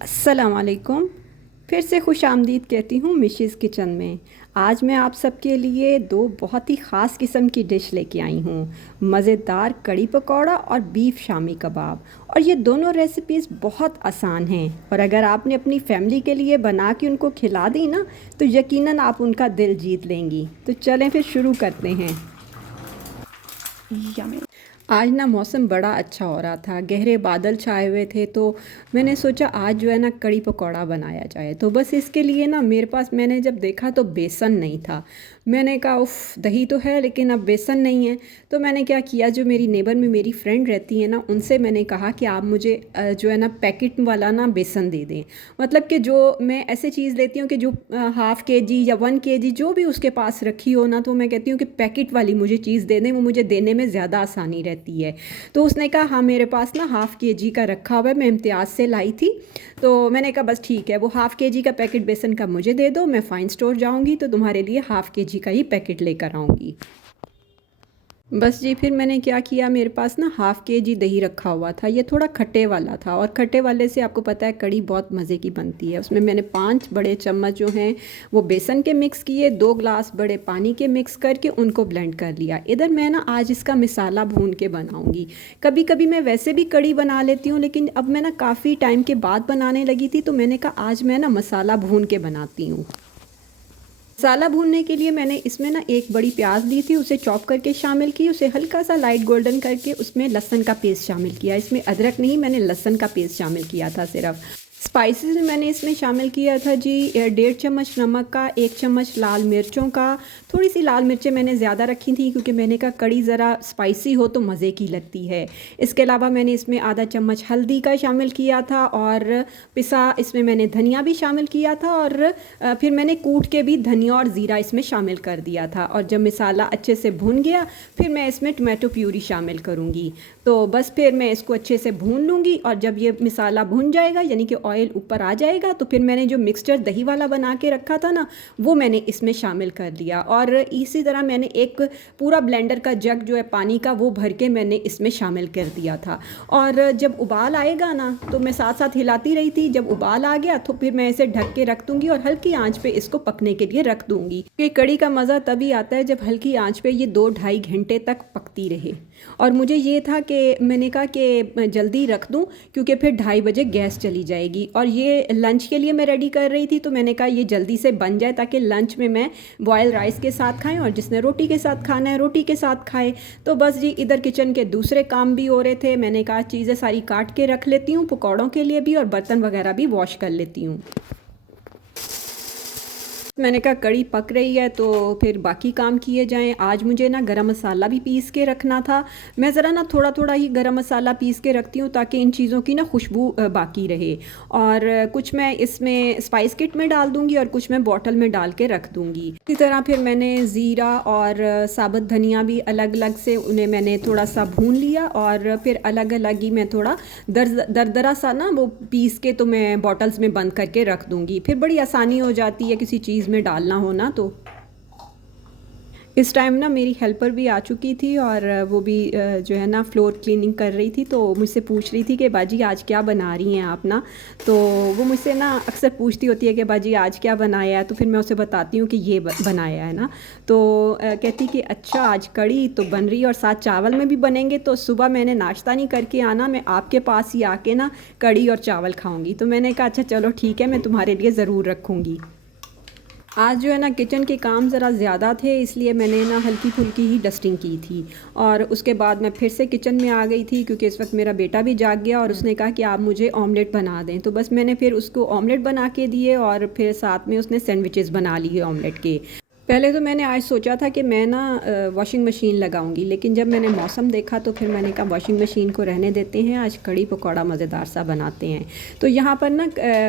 अस्सलाम वालेकुम। फिर से खुश आमदीद कहती हूँ मिशेस किचन में। आज मैं आप सबके लिए दो बहुत ही ख़ास किस्म की डिश लेके आई हूँ। मज़ेदार कड़ी पकौड़ा और बीफ शामी कबाब। और ये दोनों रेसिपीज़ बहुत आसान हैं और अगर आपने अपनी फैमिली के लिए बना के उनको खिला दी ना तो यकीनन आप उनका दिल जीत लेंगी। तो चलें फिर शुरू करते हैं। यम्मी। आज ना मौसम बड़ा अच्छा हो रहा था, गहरे बादल छाए हुए थे, तो मैंने सोचा आज जो है ना कड़ी पकौड़ा बनाया जाए। तो बस इसके लिए ना मेरे पास मैंने जब देखा तो बेसन नहीं था। मैंने कहा उफ़, दही तो है लेकिन अब बेसन नहीं है। तो मैंने क्या किया, जो मेरी नेबर में मेरी फ्रेंड रहती है ना उनसे मैंने कहा कि आप मुझे जो है ना पैकेट वाला ना बेसन दे दें। मतलब कि जो मैं ऐसे चीज़ लेती हूँ कि जो हाफ़ के जी या 1 kg जो भी उसके पास रखी हो ना, तो मैं कहती हूँ कि पैकेट वाली मुझे चीज़ दे दें, वो मुझे देने में ज़्यादा आसानी रहती है। तो उसने कहा हाँ मेरे पास ना ½ kg का रखा हुआ है, मैं इम्तियाज़ से लाई थी। तो मैंने कहा बस ठीक है, वो ½ kg का पैकेट बेसन का मुझे दे दो, मैं फ़ाइन स्टोर जाऊँगी तो तुम्हारे लिए ½ kg का ही पैकेट लेकर आऊँगी। बस जी, फिर मैंने क्या किया, मेरे पास ना ½ kg दही रखा हुआ था। ये थोड़ा खट्टे वाला था और खट्टे वाले से आपको पता है कड़ी बहुत मज़े की बनती है। उसमें मैंने 5 बड़े चम्मच जो हैं वो बेसन के मिक्स किए, 2 ग्लास बड़े पानी के मिक्स करके उनको ब्लेंड कर लिया। इधर मैं ना आज इसका मिसाला भून के बनाऊँगी। कभी कभी मैं वैसे भी कड़ी बना लेती हूँ, लेकिन अब मैं ना काफ़ी टाइम के बाद बनाने लगी थी, तो मैंने कहा आज मैं ना मसाला भून के बनाती हूँ। मसाला भूनने के लिए मैंने इसमें ना एक बड़ी प्याज ली थी, उसे चॉप करके शामिल की, उसे हल्का सा लाइट गोल्डन करके उसमें लहसुन का पेस्ट शामिल किया। इसमें अदरक नहीं, मैंने लहसुन का पेस्ट शामिल किया था सिर्फ। स्पाइसेस में मैंने इसमें शामिल किया था जी 1.5 चम्मच नमक का, 1 चम्मच लाल मिर्चों का। थोड़ी सी लाल मिर्चें मैंने ज़्यादा रखी थी क्योंकि मैंने कहा कड़ी ज़रा स्पाइसी हो तो मज़े की लगती है। इसके अलावा मैंने इसमें आधा चम्मच हल्दी का शामिल किया था और पिसा इसमें मैंने धनिया भी शामिल किया था और फिर मैंने कूट के भी धनिया और ज़ीरा इसमें शामिल कर दिया था। और जब मसाला अच्छे से भुन गया फिर मैं इसमें टमाटो प्यूरी शामिल करूँगी। तो बस फिर मैं इसको अच्छे से भून लूँगी और जब ये मसाला भुन जाएगा यानी कि ऑयल ऊपर आ जाएगा तो फिर मैंने जो मिक्सचर दही वाला बना के रखा था ना वो मैंने इसमें शामिल कर लिया। और इसी तरह मैंने एक पूरा ब्लेंडर का जग जो है पानी का वो भर के मैंने इसमें शामिल कर दिया था। और जब उबाल आएगा ना तो मैं साथ साथ हिलाती रही थी। जब उबाल आ गया तो फिर मैं इसे ढक के रख दूँगी और हल्की आंच पे इसको पकने के लिए रख दूँगी। ये कड़ी का मज़ा तभी आता है जब हल्की आंच पे ये 2-2.5 घंटे तक पकती रहे। और मुझे ये था कि मैंने कहा कि जल्दी रख दूं क्योंकि फिर 2:30 बजे गैस चली जाएगी। और ये लंच के लिए मैं रेडी कर रही थी, तो मैंने कहा ये जल्दी से बन जाए ताकि लंच में मैं बॉयल राइस के साथ खाएं और जिसने रोटी के साथ खाना है रोटी के साथ खाए। तो बस जी, इधर किचन के दूसरे काम भी हो रहे थे। मैंने कहा चीज़ें सारी काट के रख लेती हूँ पकौड़ों के लिए भी और बर्तन वगैरह भी वॉश कर लेती हूँ। मैंने कहा कड़ी पक रही है तो फिर बाकी काम किए जाएं। आज मुझे ना गरम मसाला भी पीस के रखना था। मैं ज़रा ना थोड़ा थोड़ा ही गरम मसाला पीस के रखती हूँ ताकि इन चीज़ों की ना खुशबू बाकी रहे। और कुछ मैं इसमें स्पाइस किट में डाल दूँगी और कुछ मैं बॉटल में डाल के रख दूँगी। इसी तरह फिर मैंने ज़ीरा और साबुत धनिया भी अलग अलग से उन्हें मैंने थोड़ा सा भून लिया और फिर अलग अलग ही मैं थोड़ा दरदरा सा ना वो पीस के तो मैं बॉटल्स में बंद करके रख दूँगी। फिर बड़ी आसानी हो जाती है किसी चीज़ में डालना हो ना। तो इस टाइम ना मेरी हेल्पर भी आ चुकी थी और वो भी जो है ना फ्लोर क्लीनिंग कर रही थी। तो मुझसे पूछ रही थी कि बाजी आज क्या बना रही हैं आप ना। तो वो मुझसे ना अक्सर पूछती होती है कि बाजी आज क्या बनाया है, तो फिर मैं उसे बताती हूँ कि ये बनाया है ना। तो कहती कि अच्छा आज कड़ी तो बन रही है और साथ चावल में भी बनेंगे, तो सुबह मैंने नाश्ता नहीं करके आना, मैं आपके पास ही आके ना कड़ी और चावल खाऊँगी। तो मैंने कहा अच्छा चलो ठीक है, मैं तुम्हारे लिए ज़रूर रखूँगी। आज जो है ना किचन के काम ज़रा ज़्यादा थे, इसलिए मैंने ना हल्की फुल्की ही डस्टिंग की थी। और उसके बाद मैं फिर से किचन में आ गई थी क्योंकि इस वक्त मेरा बेटा भी जाग गया और उसने कहा कि आप मुझे ऑमलेट बना दें। तो बस मैंने फिर उसको ऑमलेट बना के दिए और फिर साथ में उसने सैंडविचेस बना लिए ऑमलेट के। पहले तो मैंने आज सोचा था कि मैं ना वॉशिंग मशीन लगाऊंगी, लेकिन जब मैंने मौसम देखा तो फिर मैंने कहा वॉशिंग मशीन को रहने देते हैं, आज कड़ी पकौड़ा मज़ेदार सा बनाते हैं। तो यहाँ पर ना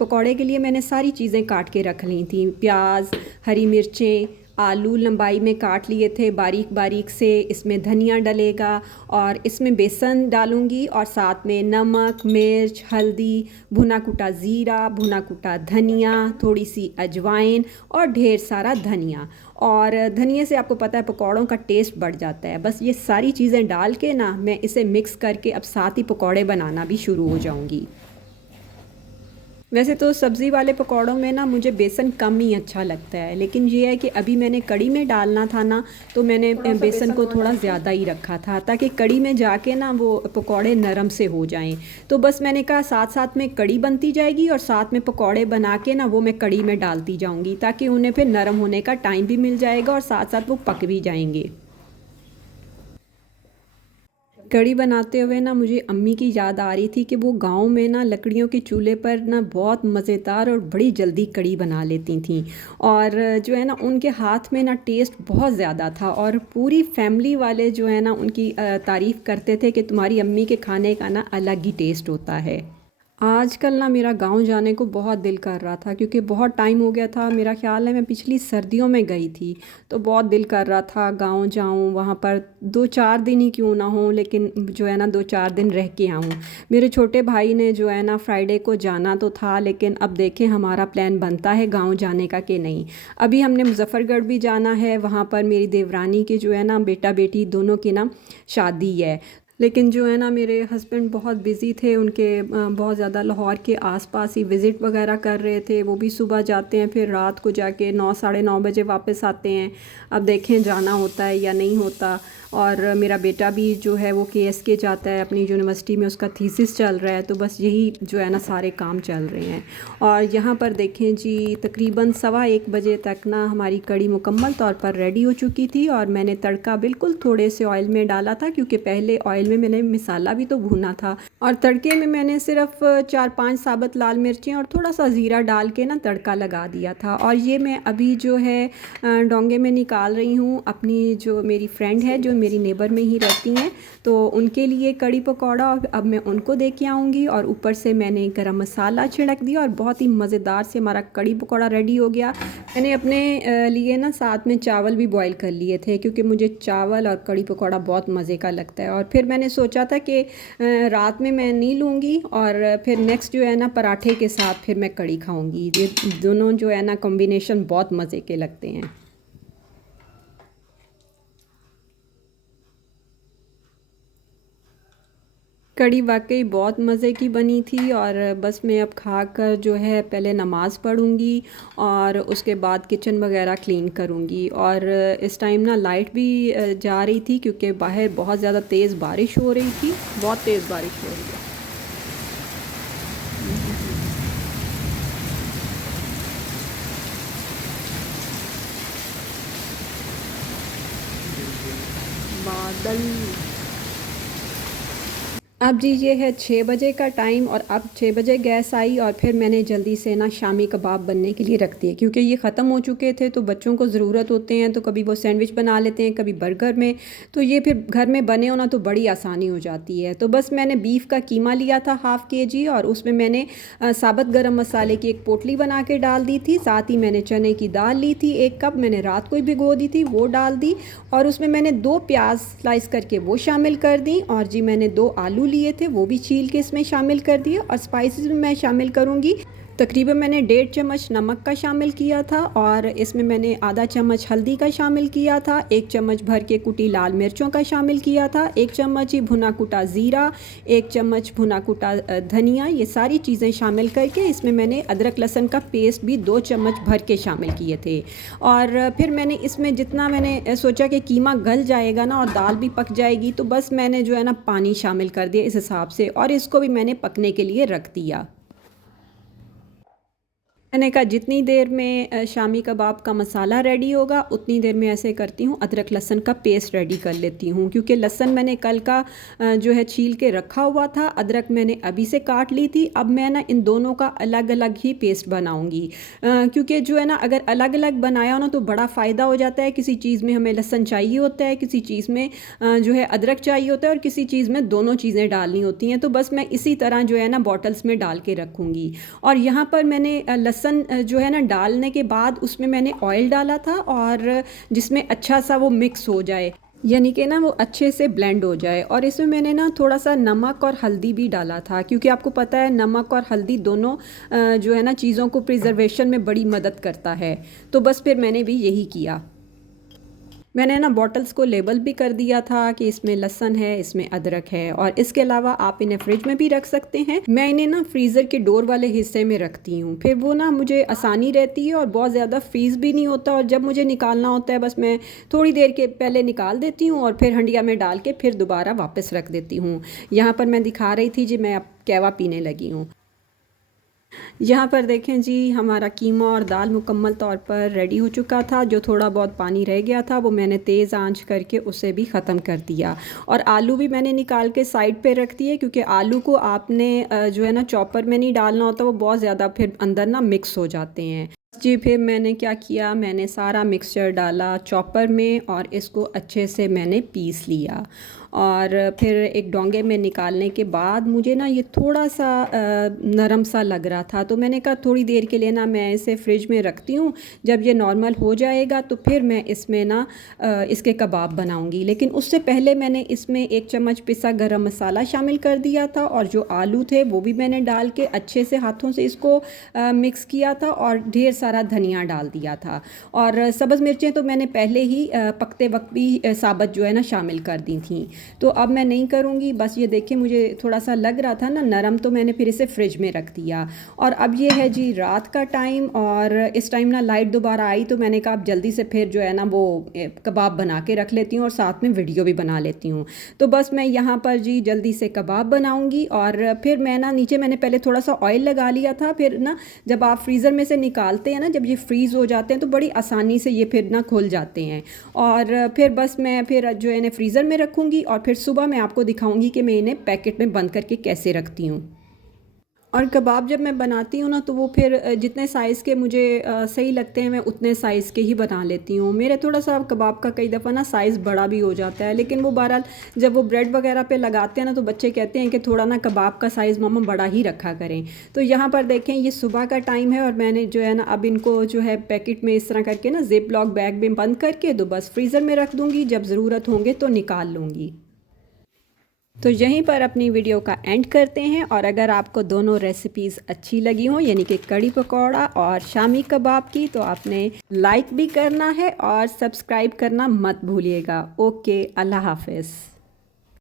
पकौड़े के लिए मैंने सारी चीज़ें काट के रख ली थी। प्याज, हरी मिर्चें, आलू लंबाई में काट लिए थे बारीक बारीक से। इसमें धनिया डलेगा और इसमें बेसन डालूंगी और साथ में नमक, मिर्च, हल्दी, भुना कुटा ज़ीरा, भुना कुटा धनिया, थोड़ी सी अजवाइन और ढेर सारा धनिया। और धनिए से आपको पता है पकौड़ों का टेस्ट बढ़ जाता है। बस ये सारी चीज़ें डाल के ना मैं इसे मिक्स करके अब साथ ही पकौड़े बनाना भी शुरू हो जाऊंगी। वैसे तो सब्ज़ी वाले पकौड़ों में ना मुझे बेसन कम ही अच्छा लगता है, लेकिन ये है कि अभी मैंने कढ़ी में डालना था ना, तो मैंने थोड़ा सा बेसन बेसन को और थोड़ा डाल के। ज़्यादा ही रखा था ताकि कढ़ी में जाके ना वो पकौड़े नरम से हो जाएं। तो बस मैंने कहा साथ साथ में कढ़ी बनती जाएगी और साथ में पकौड़े बना के ना वो मैं कढ़ी में डालती जाऊंगी, ताकि उन्हें फिर नरम होने का टाइम भी मिल जाएगा और साथ साथ वो पक भी जाएंगे। कढ़ी बनाते हुए ना मुझे अम्मी की याद आ रही थी कि वो गांव में ना लकड़ियों के चूल्हे पर ना बहुत मज़ेदार और बड़ी जल्दी कढ़ी बना लेती थीं। और जो है ना उनके हाथ में ना टेस्ट बहुत ज़्यादा था, और पूरी फैमिली वाले जो है ना उनकी तारीफ़ करते थे कि तुम्हारी अम्मी के खाने का ना अलग ही टेस्ट होता है। आजकल ना मेरा गांव जाने को बहुत दिल कर रहा था, क्योंकि बहुत टाइम हो गया था। मेरा ख्याल है मैं पिछली सर्दियों में गई थी, तो बहुत दिल कर रहा था गांव जाऊं, वहाँ पर 2-4 दिन ही क्यों ना हो, लेकिन जो है ना 2-4 दिन रह के आऊं। मेरे छोटे भाई ने जो है ना फ्राइडे को जाना तो था, लेकिन अब देखें हमारा प्लान बनता है गाँव जाने का कि नहीं। अभी हमने मुजफ्फ़रगढ़ भी जाना है, वहाँ पर मेरी देवरानी के जो है ना बेटा बेटी दोनों की ना शादी है। लेकिन जो है ना मेरे हस्बैंड बहुत बिज़ी थे, उनके बहुत ज़्यादा लाहौर के आसपास ही विज़िट वगैरह कर रहे थे। वो भी सुबह जाते हैं, फिर रात को जाके 9 साढ़े 9 बजे वापस आते हैं। अब देखें जाना होता है या नहीं होता। और मेरा बेटा भी जो है वो KSK जाता है, अपनी यूनिवर्सिटी में उसका थीसिस चल रहा है, तो बस यही जो है ना सारे काम चल रहे हैं। और यहाँ पर देखें जी, तकरीबन 1:15 बजे तक ना हमारी कढ़ी मुकम्मल तौर पर रेडी हो चुकी थी, और मैंने तड़का बिल्कुल थोड़े से ऑयल में डाला था, क्योंकि पहले ऑयल में मैंने मसाला भी तो भुना था। और तड़के में मैंने सिर्फ 4-5 साबुत लाल मिर्चें और थोड़ा सा ज़ीरा डाल के ना तड़का लगा दिया था। और ये मैं अभी जो है डोंगे में निकाल रही हूँ। अपनी जो मेरी फ्रेंड है जो मेरी नेबर में ही रहती हैं, तो उनके लिए कड़ी पकौड़ा अब मैं उनको दे के आऊँगी। और ऊपर से मैंने गरम मसाला छिड़क दिया, और बहुत ही मज़ेदार से हमारा कड़ी पकौड़ा रेडी हो गया। मैंने अपने लिए ना साथ में चावल भी बॉईल कर लिए थे, क्योंकि मुझे चावल और कड़ी पकौड़ा बहुत मज़े का लगता है। और फिर मैंने सोचा था कि रात में मैं नहीं लूँगी, और फिर नेक्स्ट जो है ना पराठे के साथ फिर मैं कड़ी खाऊँगी। ये दोनों जो है ना कॉम्बिनेशन बहुत मज़े के लगते हैं। कढ़ी वाकई बहुत मज़े की बनी थी। और बस मैं अब खाकर जो है पहले नमाज़ पढ़ूँगी, और उसके बाद किचन वगैरह क्लीन करूँगी। और इस टाइम ना लाइट भी जा रही थी, क्योंकि बाहर बहुत ज़्यादा तेज़ बारिश हो रही थी, बहुत तेज़ बारिश हो रही है। बादल। अब जी ये है 6 बजे का टाइम, और अब 6 बजे गैस आई, और फिर मैंने जल्दी से ना शामी कबाब बनने के लिए रख दिए, क्योंकि ये ख़त्म हो चुके थे। तो बच्चों को ज़रूरत होते हैं, तो कभी वो सैंडविच बना लेते हैं, कभी बर्गर में। तो ये फिर घर में बने होना तो बड़ी आसानी हो जाती है। तो बस मैंने बीफ का कीमा लिया था ½ kg, और उसमें मैंने साबुत गरम मसाले की एक पोटली बना के डाल दी थी। साथ ही मैंने चने की दाल ली थी 1 कप, मैंने रात को ही भिगो दी थी, वो डाल दी। और उसमें मैंने 2 प्याज स्लाइस करके वो शामिल कर दी। और जी मैंने 2 आलू लिए थे, वो भी छील के इसमें शामिल कर दिए। और स्पाइसेस में मैं शामिल करूँगी, तकरीबन मैंने 1.5 चम्मच नमक का शामिल किया था, और इसमें मैंने आधा चम्मच हल्दी का शामिल किया था, 1 चम्मच भर के कुटी लाल मिर्चों का शामिल किया था, 1 चम्मच ही भुना कुटा ज़ीरा, 1 चम्मच भुना कुटा धनिया। ये सारी चीज़ें शामिल करके इसमें मैंने अदरक लहसुन का पेस्ट भी 2 चम्मच भर के शामिल किए थे। और फिर मैंने इसमें जितना मैंने सोचा कि कीमा गल जाएगा ना और दाल भी पक जाएगी, तो बस मैंने जो है ना पानी शामिल कर दिया इस हिसाब से, और इसको भी मैंने पकने के लिए रख दिया। मैंने कहा जितनी देर में शामी कबाब का मसाला रेडी होगा, उतनी देर में ऐसे करती हूँ अदरक लहसुन का पेस्ट रेडी कर लेती हूँ, क्योंकि लहसुन मैंने कल का जो है छील के रखा हुआ था, अदरक मैंने अभी से काट ली थी। अब मैं ना इन दोनों का अलग अलग ही पेस्ट बनाऊँगी, क्योंकि जो है ना अगर अलग अलग बनाया हो ना तो बड़ा फ़ायदा हो जाता है। किसी चीज़ में हमें लहसुन चाहिए होता है, किसी चीज़ में जो है अदरक चाहिए होता है, और किसी चीज़ में दोनों चीज़ें डालनी होती हैं। तो बस मैं इसी तरह जो है ना बॉटल्स में डाल के रखूँगी। और यहाँ पर मैंने लहसुन जो है ना डालने के बाद उसमें मैंने ऑयल डाला था, और जिसमें अच्छा सा वो मिक्स हो जाए, यानी कि ना वो अच्छे से ब्लेंड हो जाए। और इसमें मैंने ना थोड़ा सा नमक और हल्दी भी डाला था, क्योंकि आपको पता है नमक और हल्दी दोनों जो है ना चीज़ों को प्रिजर्वेशन में बड़ी मदद करता है। तो बस फिर मैंने भी यही किया। मैंने ना बॉटल्स को लेबल भी कर दिया था कि इसमें लहसुन है, इसमें अदरक है, और इसके अलावा आप इन्हें फ्रिज में भी रख सकते हैं। मैं इन्हें ना फ्रीज़र के डोर वाले हिस्से में रखती हूँ, फिर वो ना मुझे आसानी रहती है और बहुत ज़्यादा फ्रीज़ भी नहीं होता, और जब मुझे निकालना होता है बस मैं थोड़ी देर के पहले निकाल देती हूँ और फिर हंडिया में डाल के फिर दोबारा वापस रख देती हूँ। यहाँ पर मैं दिखा रही थी जी, मैं अब कहवा पीने लगी हूँ। यहाँ पर देखें जी, हमारा कीमा और दाल मुकम्मल तौर पर रेडी हो चुका था। जो थोड़ा बहुत पानी रह गया था वो मैंने तेज़ आंच करके उसे भी ख़त्म कर दिया, और आलू भी मैंने निकाल के साइड पे रख दिए, क्योंकि आलू को आपने जो है ना चॉपर में नहीं डालना होता, वो बहुत ज़्यादा फिर अंदर ना मिक्स हो जाते हैं जी। फिर मैंने क्या किया, मैंने सारा मिक्सचर डाला चॉपर में और इसको अच्छे से मैंने पीस लिया, और फिर एक डोंगे में निकालने के बाद मुझे ना ये थोड़ा सा नरम सा लग रहा था, तो मैंने कहा थोड़ी देर के लिए ना मैं इसे फ्रिज में रखती हूँ, जब ये नॉर्मल हो जाएगा तो फिर मैं इसमें ना इसके कबाब बनाऊँगी। लेकिन उससे पहले मैंने इसमें 1 चम्मच पिसा गरम मसाला शामिल कर दिया था, और जो आलू थे वो भी मैंने डाल के अच्छे से हाथों से इसको मिक्स किया था, और ढेर सारा धनिया डाल दिया था, और सब्ज़ मिर्चें तो मैंने पहले ही पकते वक्त भी साबुत जो है ना शामिल कर दी थी, तो अब मैं नहीं करूँगी। बस ये देखिए, मुझे थोड़ा सा लग रहा था ना नरम, तो मैंने फिर इसे फ्रिज में रख दिया। और अब ये है जी रात का टाइम, और इस टाइम ना लाइट दोबारा आई, तो मैंने कहा अब जल्दी से फिर जो है ना वो कबाब बना के रख लेती हूँ और साथ में वीडियो भी बना लेती हूँ। तो बस मैं यहाँ पर जी जल्दी से कबाब बनाऊँगी, और फिर मैं ना नीचे मैंने पहले थोड़ा सा ऑयल लगा लिया था। फिर ना जब आप फ्रीज़र में से निकालते हैं ना, जब ये फ्रीज़ हो जाते हैं तो बड़ी आसानी से ये फिर ना खुल जाते हैं, और फिर बस मैं फिर जो है इन्हें फ्रीज़र में रखूँगी, और फिर सुबह मैं आपको दिखाऊंगी कि मैं इन्हें पैकेट में बंद करके कैसे रखती हूँ। और कबाब जब मैं बनाती हूँ ना, तो वो फिर जितने साइज़ के मुझे सही लगते हैं मैं उतने साइज़ के ही बना लेती हूँ। मेरे थोड़ा सा कबाब का कई दफ़ा ना साइज़ बड़ा भी हो जाता है, लेकिन वो बहरहाल जब वो ब्रेड वगैरह पे लगाते हैं ना, तो बच्चे कहते हैं कि थोड़ा ना कबाब का साइज़ मम्मा बड़ा ही रखा करें। तो यहाँ पर देखें, ये सुबह का टाइम है, और मैंने जो है ना अब इनको जो है पैकेट में इस तरह करके ना ज़िप लॉक बैग में बंद करके तो बस फ्रीज़र में रख दूँगी, जब ज़रूरत होंगे तो निकाल लूँगी। तो यहीं पर अपनी वीडियो का एंड करते हैं, और अगर आपको दोनों रेसिपीज़ अच्छी लगी हों, यानी कि कड़ी पकौड़ा और शामी कबाब की, तो आपने लाइक भी करना है और सब्सक्राइब करना मत भूलिएगा। ओके, अल्लाह हाफ़िज़।